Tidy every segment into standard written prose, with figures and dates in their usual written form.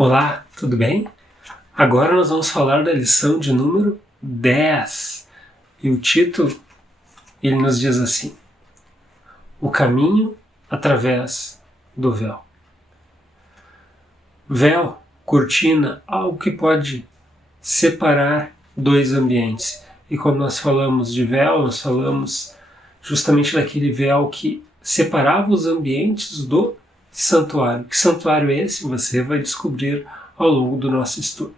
Olá, tudo bem? Agora nós vamos falar da lição de número 10. E o título, ele nos diz assim: O caminho através do véu. Véu, cortina, algo que pode separar dois ambientes. E quando nós falamos de véu, nós falamos justamente daquele véu que separava os ambientes do santuário. Que santuário é esse? Você vai descobrir ao longo do nosso estudo.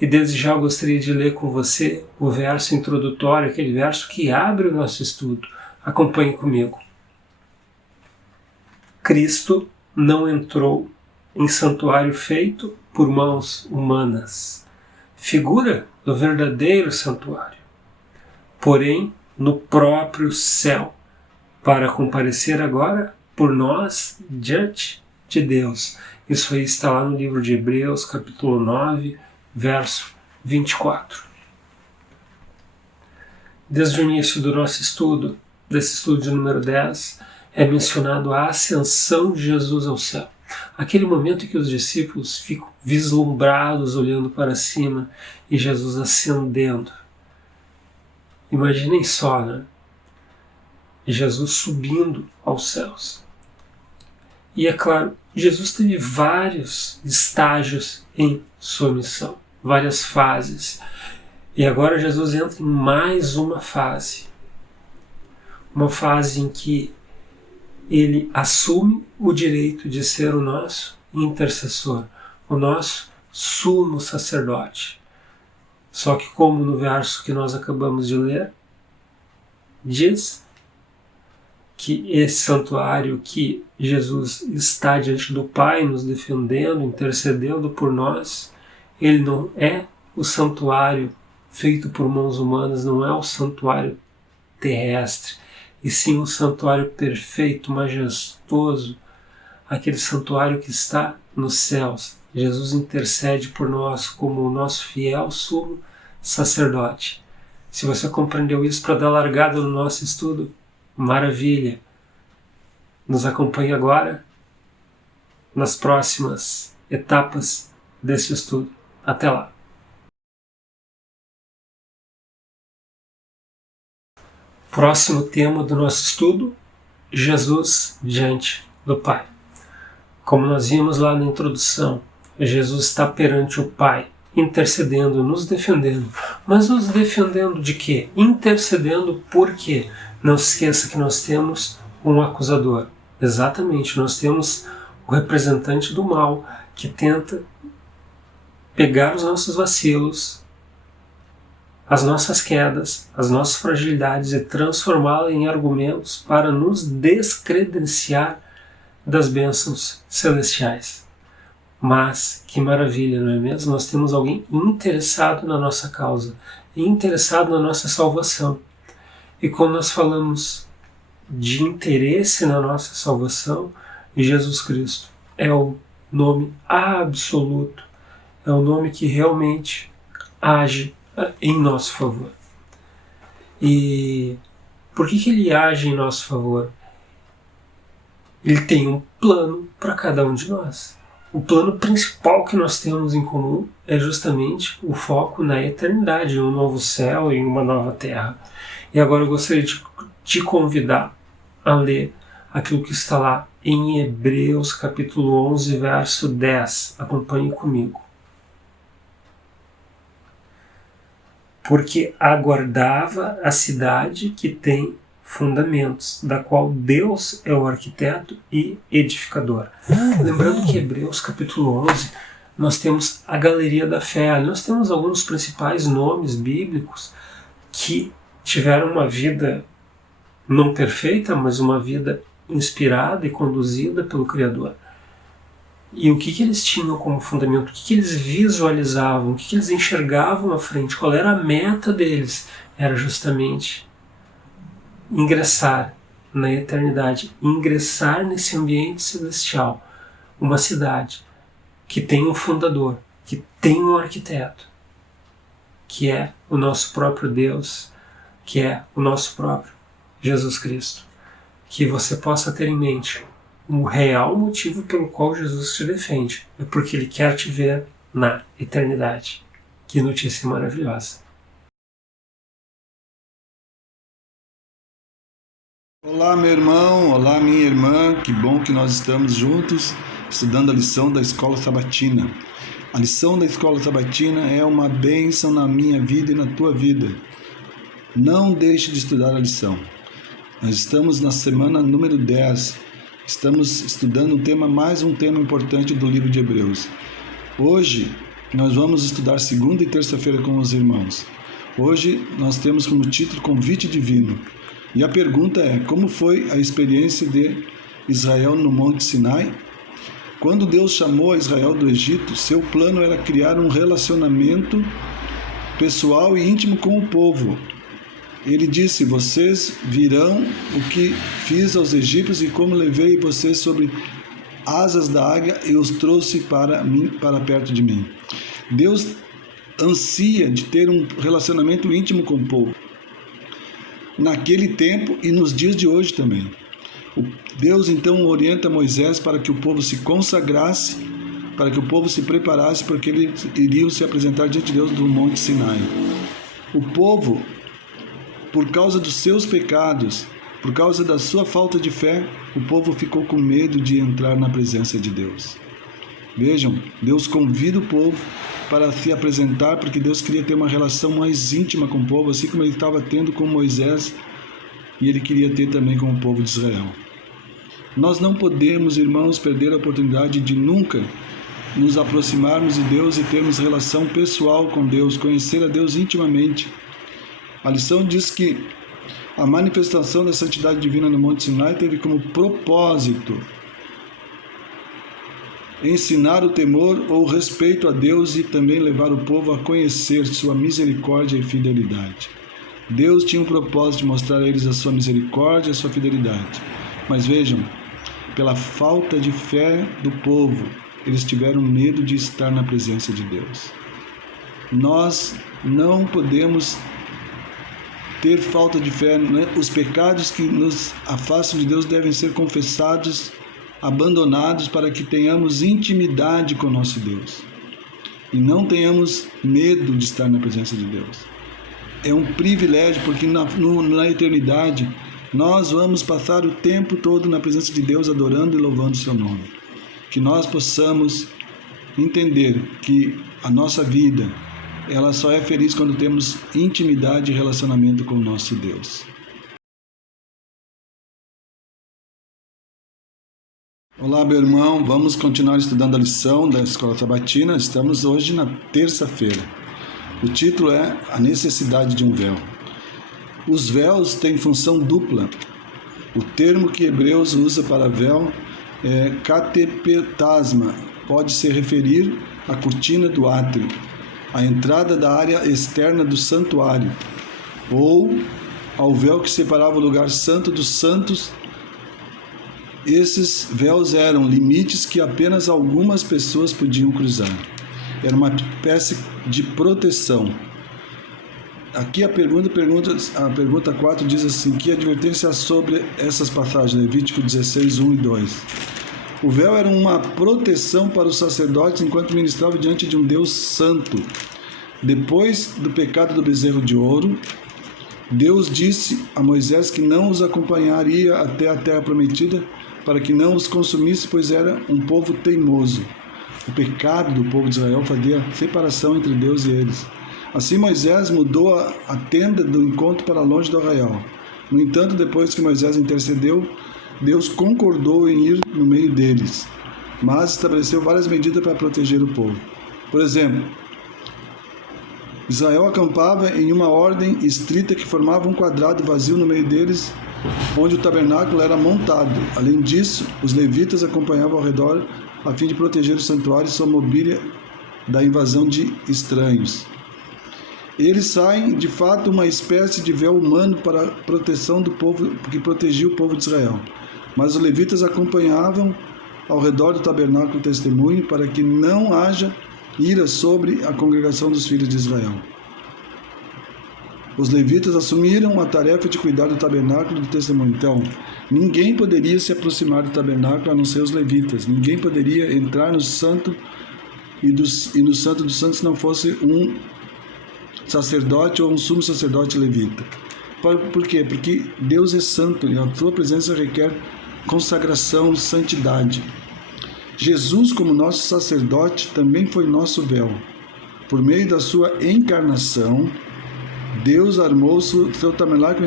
E desde já eu gostaria de ler com você o verso introdutório, aquele verso que abre o nosso estudo. Acompanhe comigo. Cristo não entrou em santuário feito por mãos humanas, figura do verdadeiro santuário, porém no próprio céu, para comparecer agora por nós diante de Deus. Isso aí está lá no livro de Hebreus, capítulo 9, verso 24. Desde o início do nosso estudo, desse estudo de número 10, é mencionado a ascensão de Jesus ao céu. Aquele momento em que os discípulos ficam vislumbrados olhando para cima e Jesus ascendendo. Imaginem só, né? Jesus subindo aos céus. E é claro, Jesus teve vários estágios em sua missão, várias fases. E agora Jesus entra em mais uma fase. Uma fase em que ele assume o direito de ser o nosso intercessor, o nosso sumo sacerdote. Só que, como no verso que nós acabamos de ler, diz que esse santuário que Jesus está diante do Pai, nos defendendo, intercedendo por nós, ele não é o santuário feito por mãos humanas, não é o santuário terrestre, e sim o santuário perfeito, majestoso, aquele santuário que está nos céus. Jesus intercede por nós como o nosso fiel sumo sacerdote. Se você compreendeu isso para dar largada no nosso estudo, maravilha! Nos acompanhe agora nas próximas etapas desse estudo. Até lá! Próximo tema do nosso estudo: Jesus diante do Pai. Como nós vimos lá na introdução, Jesus está perante o Pai, intercedendo, nos defendendo. Mas nos defendendo de quê? Intercedendo por quê? Não se esqueça que nós temos um acusador. Exatamente, nós temos o representante do mal que tenta pegar os nossos vacilos, as nossas quedas, as nossas fragilidades e transformá-las em argumentos para nos descredenciar das bênçãos celestiais. Mas, que maravilha, não é mesmo? Nós temos alguém interessado na nossa causa, interessado na nossa salvação. E quando nós falamos de interesse na nossa salvação, Jesus Cristo é o nome absoluto, é o nome que realmente age em nosso favor. E por que ele age em nosso favor? Ele tem um plano para cada um de nós. O plano principal que nós temos em comum é justamente o foco na eternidade, em um novo céu e em uma nova terra. E agora eu gostaria de te convidar a ler aquilo que está lá em Hebreus capítulo 11, verso 10. Acompanhe comigo. Porque aguardava a cidade que tem fundamentos, da qual Deus é o arquiteto e edificador. Lembrando que Hebreus capítulo 11, nós temos a galeria da fé, nós temos alguns dos principais nomes bíblicos que tiveram uma vida não perfeita, mas uma vida inspirada e conduzida pelo Criador. E o que eles tinham como fundamento? O que eles visualizavam? O que eles enxergavam à frente? Qual era a meta deles? Era justamente ingressar na eternidade, ingressar nesse ambiente celestial, uma cidade que tem um fundador, que tem um arquiteto, que é o nosso próprio Deus, que é o nosso próprio Jesus Cristo. Que você possa ter em mente o real motivo pelo qual Jesus te defende. É porque Ele quer te ver na eternidade. Que notícia maravilhosa. Olá, meu irmão, olá, minha irmã, que bom que nós estamos juntos estudando a lição da Escola Sabatina. A lição da Escola Sabatina é uma bênção na minha vida e na tua vida. Não deixe de estudar a lição. Nós estamos na semana número 10, estamos estudando mais um tema importante do livro de Hebreus. Hoje nós vamos estudar segunda e terça-feira com os irmãos. Hoje nós temos como título Convite Divino. E a pergunta é, como foi a experiência de Israel no Monte Sinai? Quando Deus chamou a Israel do Egito, seu plano era criar um relacionamento pessoal e íntimo com o povo. Ele disse, vocês virão o que fiz aos egípcios e como levei vocês sobre asas da águia e os trouxe para perto de mim. Deus ansia de ter um relacionamento íntimo com o povo. Naquele tempo e nos dias de hoje também. Deus então orienta Moisés para que o povo se consagrasse, para que o povo se preparasse, porque eles iriam se apresentar diante de Deus do Monte Sinai. O povo, por causa dos seus pecados, por causa da sua falta de fé, o povo ficou com medo de entrar na presença de Deus. Vejam, Deus convida o povo para se apresentar, porque Deus queria ter uma relação mais íntima com o povo, assim como ele estava tendo com Moisés, e ele queria ter também com o povo de Israel. Nós não podemos, irmãos, perder a oportunidade de nunca nos aproximarmos de Deus e termos relação pessoal com Deus, conhecer a Deus intimamente. A lição diz que a manifestação da santidade divina no Monte Sinai teve como propósito ensinar o temor ou respeito a Deus e também levar o povo a conhecer sua misericórdia e fidelidade. Deus tinha um propósito de mostrar a eles a sua misericórdia e a sua fidelidade. Mas vejam, pela falta de fé do povo, eles tiveram medo de estar na presença de Deus. Nós não podemos ter falta de fé, né? Os pecados que nos afastam de Deus devem ser confessados, abandonados, para que tenhamos intimidade com nosso Deus e não tenhamos medo de estar na presença de Deus. É um privilégio, porque na eternidade nós vamos passar o tempo todo na presença de Deus, adorando e louvando o seu nome. Que nós possamos entender que a nossa vida, ela só é feliz quando temos intimidade e relacionamento com o nosso Deus. Olá, meu irmão, vamos continuar estudando a lição da Escola Sabatina. Estamos hoje na terça-feira. O título é A Necessidade de um Véu. Os véus têm função dupla. O termo que Hebreus usa para véu é catepetasma, pode se referir à cortina do átrio, à entrada da área externa do santuário, ou ao véu que separava o lugar santo dos santos. Esses véus eram limites que apenas algumas pessoas podiam cruzar. Era uma espécie de proteção. Aqui a pergunta 4 diz assim, que advertência há sobre essas passagens, Levítico 16, 1 e 2. O véu era uma proteção para os sacerdotes enquanto ministravam diante de um Deus santo. Depois do pecado do bezerro de ouro, Deus disse a Moisés que não os acompanharia até a terra prometida, para que não os consumisse, pois era um povo teimoso. O pecado do povo de Israel fazia separação entre Deus e eles. Assim Moisés mudou a tenda do encontro para longe do arraial. No entanto, depois que Moisés intercedeu, Deus concordou em ir no meio deles, mas estabeleceu várias medidas para proteger o povo. Por exemplo, Israel acampava em uma ordem estrita que formava um quadrado vazio no meio deles, onde o tabernáculo era montado. Além disso, os levitas acompanhavam ao redor a fim de proteger o santuário e sua mobília da invasão de estranhos. Eles saem, de fato, uma espécie de véu humano para a proteção do povo, que protegia o povo de Israel. Mas os levitas acompanhavam ao redor do tabernáculo testemunho para que não haja ira sobre a congregação dos filhos de Israel. Os levitas assumiram a tarefa de cuidar do tabernáculo do testemunho. Então, Ninguém poderia se aproximar do tabernáculo a não ser os levitas. Ninguém poderia entrar no santo e no santo dos santos se não fosse um sacerdote ou um sumo sacerdote levita. Por quê? Porque Deus é santo e a sua presença requer consagração, santidade. Jesus, como nosso sacerdote, também foi nosso véu. Por meio da sua encarnação, Deus armou seu tabernáculo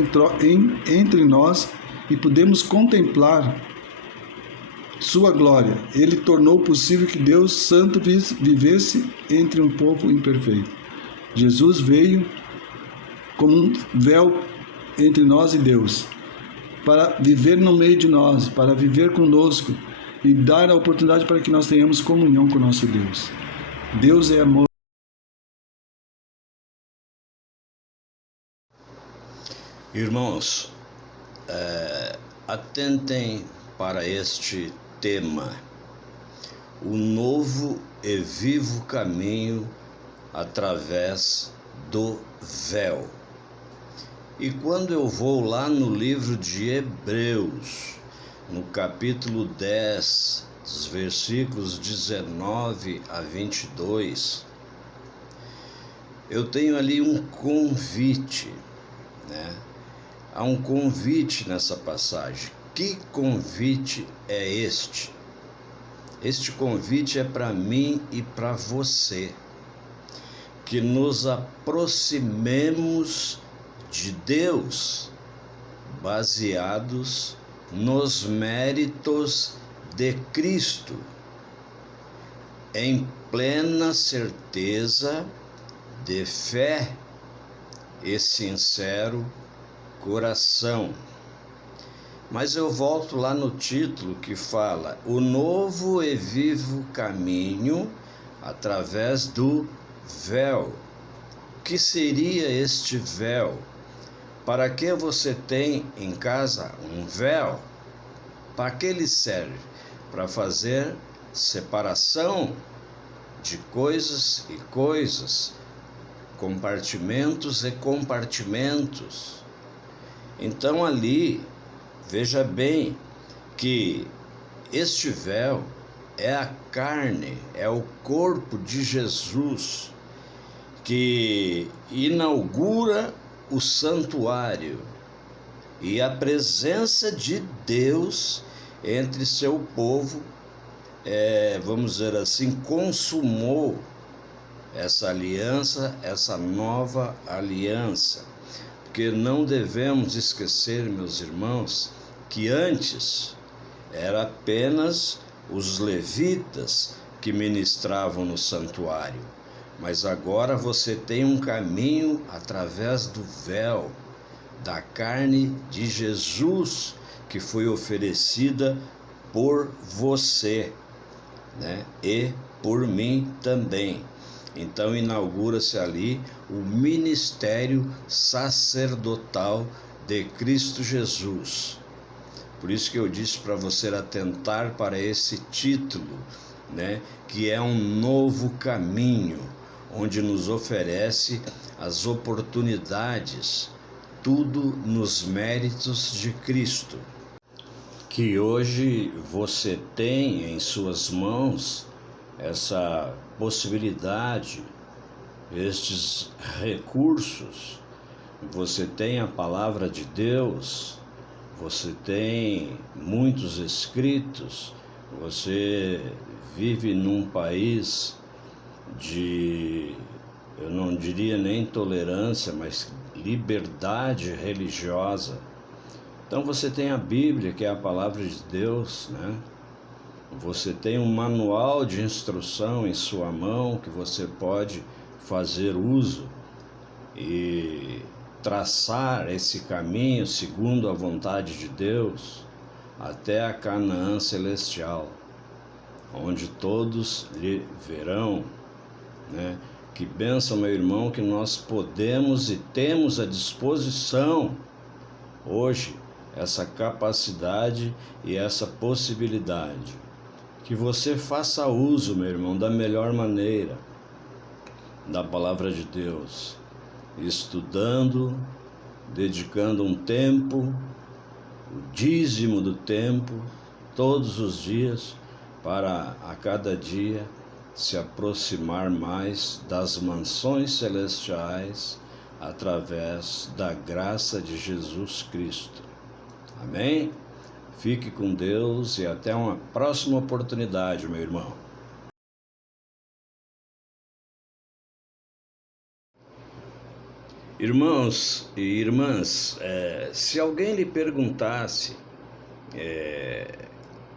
entre nós e podemos contemplar sua glória. Ele tornou possível que Deus Santo vivesse entre um povo imperfeito. Jesus veio como um véu entre nós e Deus, para viver no meio de nós, para viver conosco e dar a oportunidade para que nós tenhamos comunhão com o nosso Deus. Deus é amor. Irmãos, atentem para este tema, o novo e vivo caminho através do véu. E quando eu vou lá no livro de Hebreus, no capítulo 10, dos versículos 19 a 22, eu tenho ali um convite, né? Há um convite nessa passagem. Que convite é este? Este convite é para mim e para você, que nos aproximemos de Deus, baseados nos méritos de Cristo, em plena certeza de fé e sincero coração. Mas eu volto lá no título que fala o novo e vivo caminho através do véu. O que seria este véu? Para que você tem em casa um véu? Para que ele serve? Para fazer separação de coisas e coisas, compartimentos e compartimentos. Então ali, veja bem que este véu é a carne, é o corpo de Jesus que inaugura o santuário e a presença de Deus entre seu povo, vamos dizer assim, consumou essa aliança, essa nova aliança. Porque não devemos esquecer, meus irmãos, que antes era apenas os levitas que ministravam no santuário, mas agora você tem um caminho através do véu, da carne de Jesus, que foi oferecida por você, né? E por mim também. Então inaugura-se ali o ministério sacerdotal de Cristo Jesus. Por isso que eu disse para você atentar para esse título, né? Que é um novo caminho, onde nos oferece as oportunidades, tudo nos méritos de Cristo. Que hoje você tem em suas mãos essa possibilidade, estes recursos. Você tem a palavra de Deus, você tem muitos escritos, você vive num país de, eu não diria nem tolerância, mas liberdade religiosa. Então você tem a Bíblia, que é a palavra de Deus, né? Você tem um manual de instrução em sua mão que você pode fazer uso e traçar esse caminho segundo a vontade de Deus até a Canaã celestial, onde todos lhe verão, né? Que bênção, meu irmão, que nós podemos e temos à disposição hoje essa capacidade e essa possibilidade. Que você faça uso, meu irmão, da melhor maneira da palavra de Deus, estudando, dedicando um tempo o dízimo do tempo, todos os dias, para a cada dia se aproximar mais das mansões celestiais através da graça de Jesus Cristo. Amém? Fique com Deus e até uma próxima oportunidade, meu irmão. Irmãos e irmãs, se alguém lhe perguntasse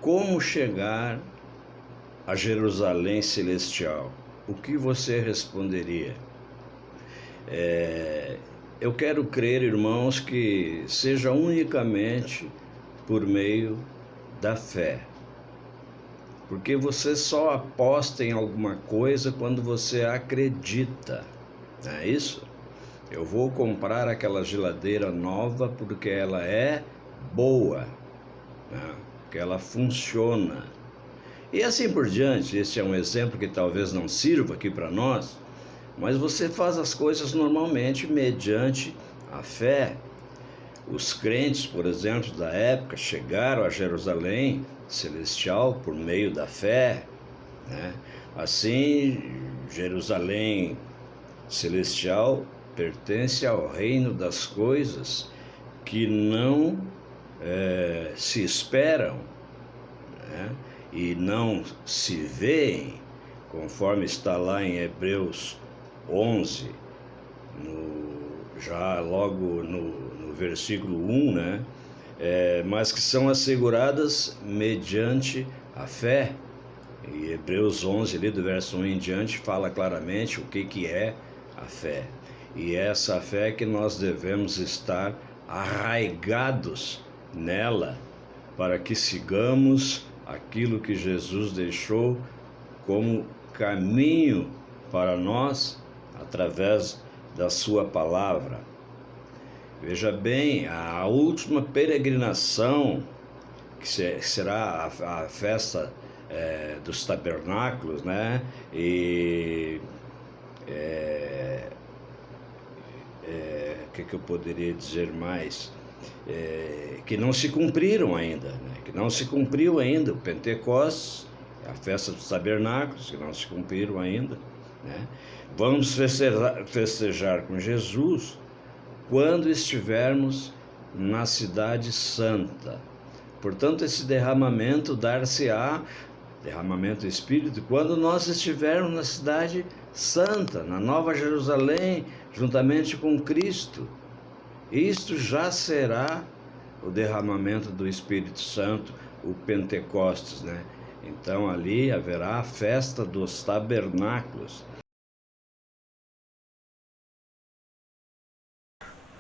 como chegar a Jerusalém Celestial, o que você responderia? Eu quero crer, irmãos, que seja unicamente por meio da fé. Porque você só aposta em alguma coisa quando você acredita, não é isso? Eu vou comprar aquela geladeira nova porque ela é boa, né? Porque ela funciona. E assim por diante. Esse é um exemplo que talvez não sirva aqui para nós, mas você faz as coisas normalmente mediante a fé. Os crentes, por exemplo, da época, chegaram a Jerusalém Celestial por meio da fé, né? Assim, Jerusalém Celestial pertence ao reino das coisas que não se esperam, né? E não se veem, conforme está lá em Hebreus 11, já logo no versículo 1, né? Mas que são asseguradas mediante a fé. E Hebreus 11, ali do verso 1 em diante, fala claramente o que é a fé. E é essa fé que nós devemos estar arraigados nela, para que sigamos aquilo que Jesus deixou como caminho para nós, através da sua palavra. Veja bem, a última peregrinação, que será a festa dos tabernáculos, né? E que eu poderia dizer mais? Que não se cumpriram ainda, né? Que não se cumpriu ainda o Pentecostes, a festa dos tabernáculos, que não se cumpriram ainda, né? Vamos festejar com Jesus quando estivermos na cidade santa. Portanto, esse derramamento dar-se-á, derramamento do Espírito, quando nós estivermos na cidade santa, na Nova Jerusalém, juntamente com Cristo. Isto já será o derramamento do Espírito Santo, o Pentecostes, né? Então ali haverá a festa dos tabernáculos.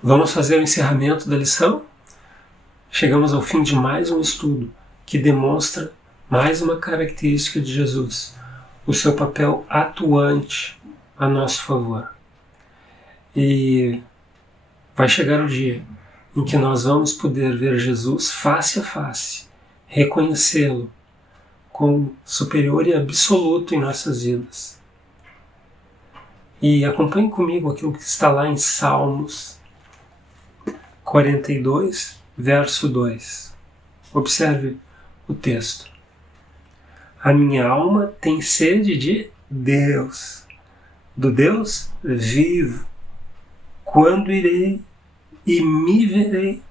Vamos fazer o encerramento da lição? Chegamos ao fim de mais um estudo que demonstra mais uma característica de Jesus, o seu papel atuante a nosso favor. E vai chegar o dia em que nós vamos poder ver Jesus face a face, reconhecê-lo como superior e absoluto em nossas vidas. E acompanhe comigo aquilo que está lá em Salmos 42, verso 2. Observe o texto. A minha alma tem sede de Deus, do Deus vivo. Quando irei e me verei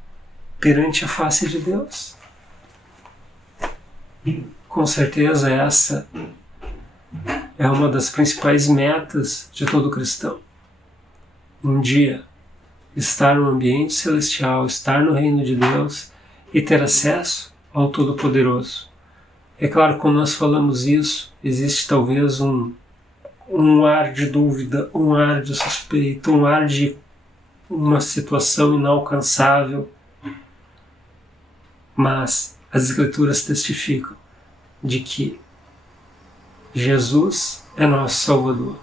perante a face de Deus? Com certeza essa é uma das principais metas de todo cristão. Um dia, estar no ambiente celestial, estar no reino de Deus e ter acesso ao Todo-Poderoso. É claro, quando nós falamos isso, existe talvez um ar de dúvida, um ar de suspeita, um ar de uma situação inalcançável. Mas as Escrituras testificam de que Jesus é nosso Salvador.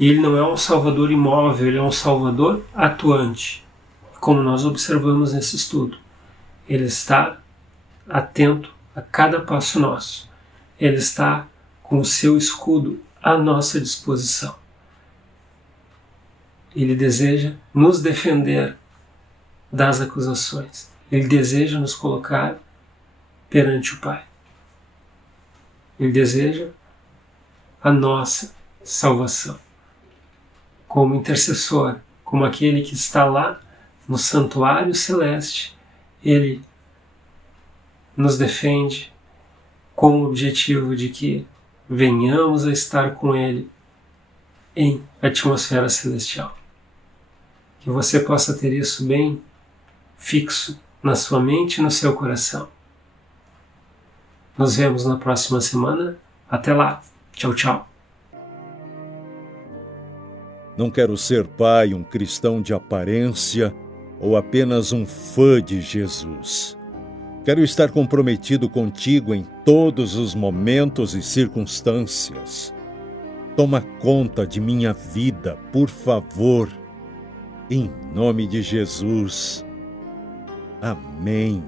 E Ele não é um Salvador imóvel, Ele é um Salvador atuante. Como nós observamos nesse estudo, Ele está atento a cada passo nosso. Ele está com o seu escudo à nossa disposição. Ele deseja nos defender das acusações. Ele deseja nos colocar perante o Pai. Ele deseja a nossa salvação. Como intercessor, como aquele que está lá no santuário celeste, Ele nos defende com o objetivo de que venhamos a estar com Ele em atmosfera celestial. Que você possa ter isso bem fixo na sua mente e no seu coração. Nos vemos na próxima semana. Até lá. Tchau, tchau. Não quero ser pai, um cristão de aparência ou apenas um fã de Jesus. Quero estar comprometido contigo em todos os momentos e circunstâncias. Toma conta de minha vida, por favor. Em nome de Jesus. Amém.